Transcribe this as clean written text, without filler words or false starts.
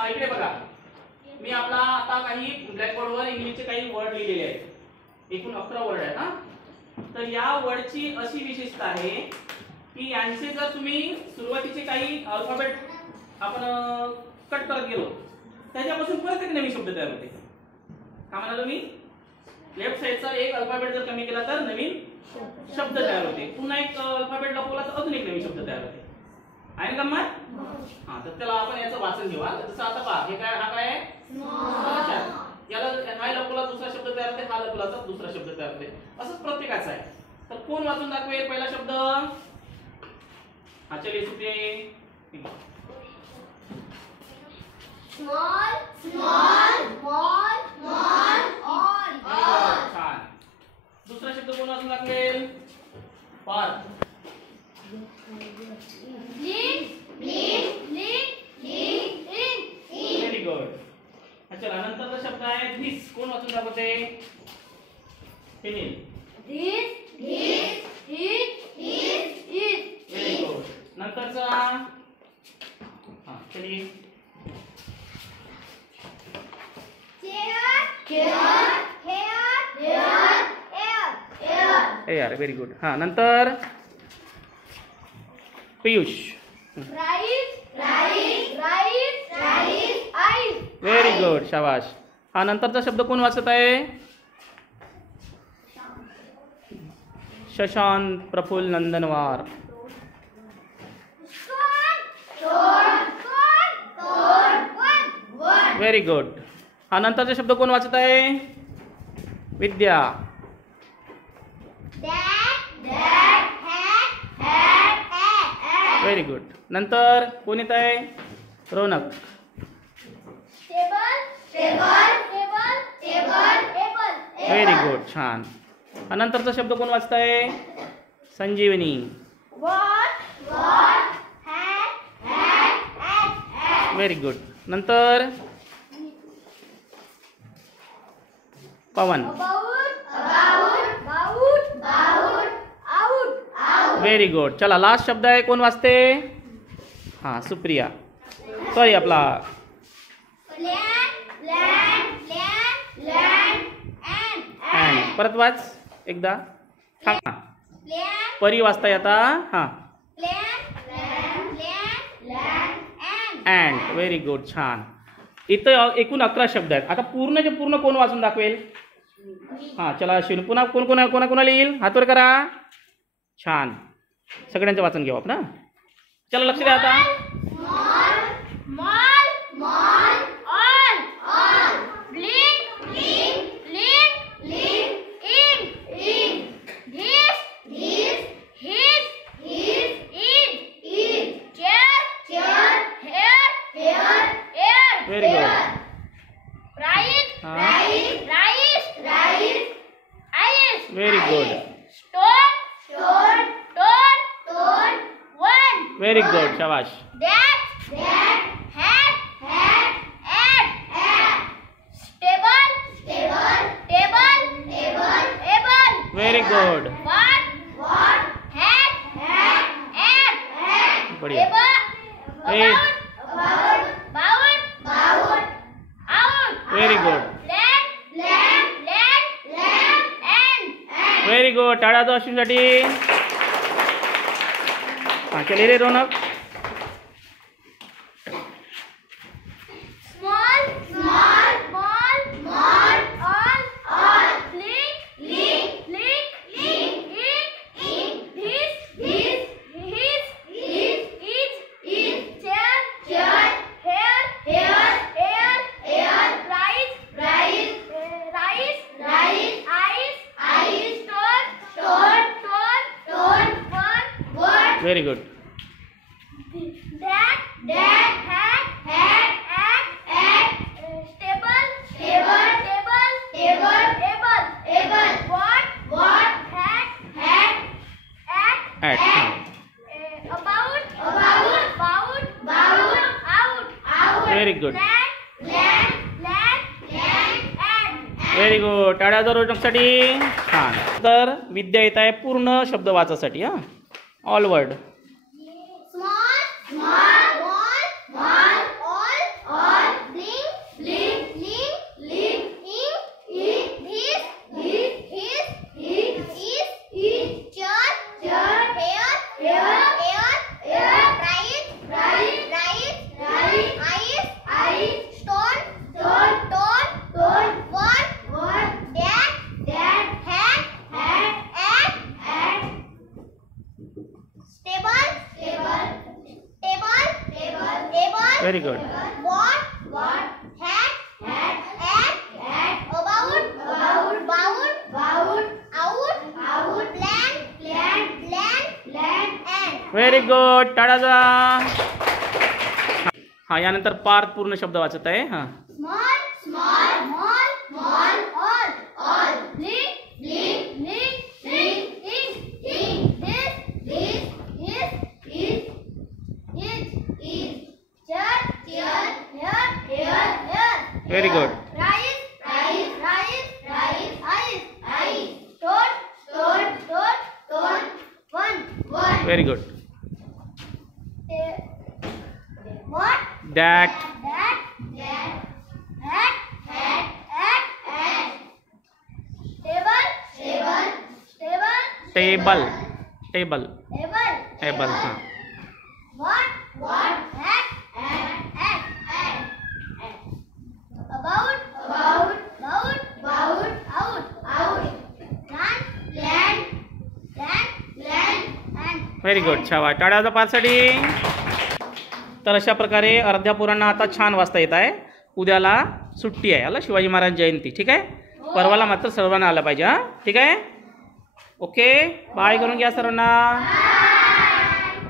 इकडे बघा, मी आपला आता काही ब्लॅकबोर्डवर इंग्लिशचे काही वर्ड लिहिलेले आहेत, एकूण 11 वर्ड आहेत. हा, तर या वर्डची अशी विशेषता आहे की यांचे जर तुम्ही सुरुवातीचे काही अल्फाबेट आपण कट करत गेलो, त्याच्यापासून परत एक नवीन शब्द तयार होते. का म्हणालो मी? लेफ्ट साइडचा एक अल्फाबेट जर कमी केला तर नवीन शब्द तयार होते, पुन्हा एक अल्फाबेट लपवला तर अजून एक नवीन शब्द तयार होते. आहे ना गंमत? हा, तर त्याला आपण याचं वाचन घेऊ. जसं आता पहा, हे काय, हा काय आहे? याला हा लपवला दुसरा शब्द तयार होते, हा लपवला तर दुसरा शब्द तयार होते. असंच प्रत्येकाचं आहे. तर कोण वाचून दाखवेल पहिला शब्द? हा, चलिए Supriya. Small small small small all. छान. दुसरा शब्द कोण वाचून दाखवेल? पार्क. Very good. अच्छा, नंतरचा शब्द आहे धिस. कोण वाचून दाखवते? फिनिल. Very good. नंतरचा हा, चलिए. यार, व्हेरी गुड. हा, नंतर पीयूष. व्हेरी गुड, शाबाश. हा, नंतरचा शब्द कोण वाचत आहे? शशांत प्रफुल्ल नंदनवार. Very good. हा, नंतरचा शब्द कोण वाचत आहे? विद्या. Very good. नंतर कोण येत आहे? रोनक. व्हेरी गुड, छान. हा, नंतरचा शब्द कोण वाचत आहे? संजीवनी. Very good. नंतर पवन. Very good. चला, लास्ट शब्द आहे, कोण वाचते? हा, सुप्रिया. सॉरी, आपला परत वाच एकदा. हा, परी वाचताय आता. हा, अँड. व्हेरी गुड, छान. इथं एकूण 11 शब्द आहेत. आता पूर्णचे पूर्ण कोण वाचून दाखवेल? हा, चला शिव. पुन्हा कोण कोण कोणाकोणाला येईल? हातवर करा. छान. सगळ्यांचं वाचन घेऊ आपण. चला, लक्ष द्या आता. Very good. Very good. Very good, शाबाश. Very good. बढ़िया. Very good. Very good. टाळ्या दो अश्विनसाठी. हा, चले रे Raunak. Very good. Very good. Very good. टाळ्या वाजवा रोजकसाठी. छान. तर विद्या येत आहे पूर्ण शब्द वाचासाठी. हा, all word. Small small small all all very good. What? Hat. At. About. Out. Plan. And. Very good. टाळ्या. हा, यानंतर पार्थ पूर्ण शब्द वाचत आहे. हा. Small. All. Bling. Is. Chair. Here. Very good. Rice. Eyes. Stone. One. Very good. What? That. Hat. Table. Table. हा. What? Hat. About. Out. Plan. And. Very good. छावा. टाळ्या पार्थसाठी. तर अशा प्रकारे अर्ध्या पोरांना आता छान वाचता येत आहे. उद्याला सुट्टी आहे, आला शिवाजी महाराज जयंती. ठीक आहे. परवाला मात्र सर्वांना आलं पाहिजे. हा, ठीक आहे. ओके, बाय करून घ्या सर्वांना.